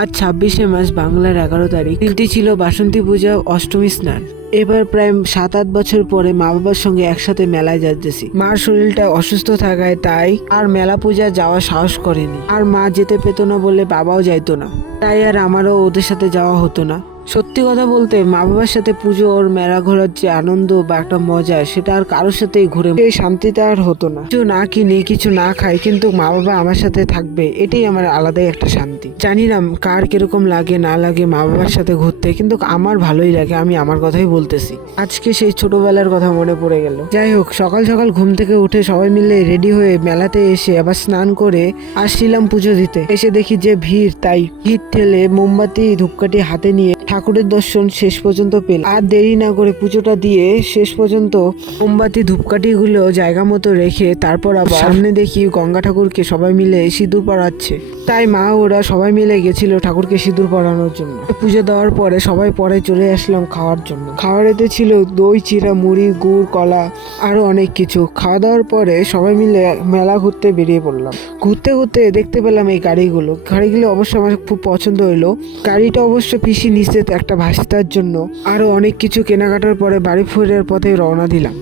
আজ 26শে মার্চ বাংলার 11 তারিখ। দিনটি ছিল বাসন্তী পূজা, অষ্টমী স্নান। এবার প্রায় 7-8 বছর পরে মা বাবার সঙ্গে একসাথে মেলায় যাচ্ছি। মার শরীরটা অসুস্থ থাকায় তাই আর মেলা পূজা যাওয়ার সাহস করেনি, আর মা যেতে পেত না বলে বাবাও যাইতো না, তাই আর আমারও ওদের সাথে যাওয়া হতো না। সত্যি কথা বলতে মা বাবার সাথে পুজো ওর মেলা ঘোরার যে আনন্দ বা একটা মজা, সেটা আর কারোর সাথেই ঘুরে এই শান্তিটা আর হতো না। কিছু না কিনি, কিছু না খাই, কিন্তু মা বাবা আমার সাথে থাকবে, এটাই আমার আলাদাই একটা শান্তি। জানি না কার কিরকম লাগে না লাগে মা বাবার সাথে ঘুরতে, কিন্তু আমার ভালোই লাগে। আমি আমার কথাই বলতেছি। আজকে সেই ছোটবেলার কথা মনে পড়ে গেল। যাই হোক, সকাল সকাল ঘুম থেকে উঠে সবাই মিলে রেডি হয়ে মেলাতে এসে আবার স্নান করে আসছিলাম পুজো দিতে। এসে দেখি যে ভিড়, তাই ভিড় ঠেলে মোমবাতি ধূপকাঠি হাতে নিয়ে ঠাকুরের দর্শন শেষ পর্যন্ত পেলাম। আর দেরি না করে পুজোটা দিয়ে শেষ পর্যন্ত মোমবাতি ধূপকাঠি গুলো জায়গা মতো রেখে তারপর আবার সামনে দেখি গঙ্গা ঠাকুরকে সবাই মিলে সিঁদুর পরাচ্ছে। তাই মা ওরা সবাই মিলে গেছিল ঠাকুরকে সিঁদুর পরানোর জন্য। পুজো দেওয়ার পরে সবাই পরে চলে আসলাম খাওয়ার জন্য। খাওয়ারেতে ছিল দই, চিড়া, মুড়ি, গুড়, কলা, আরো অনেক কিছু। খাওয়া দাওয়ার পরে সবাই মিলে মেলা ঘুরতে বেরিয়ে পড়লাম। ঘুরতে ঘুরতে দেখতে পেলাম এই গাড়িগুলো অবশ্য আমার খুব পছন্দ হইলো। গাড়িটা অবশ্য পিসি নিচে একটা ভাসিতার জন্য। আরো অনেক কিছু কেনাকাটার পরে বাড়ি ফেরার পথে রওনা দিলাম।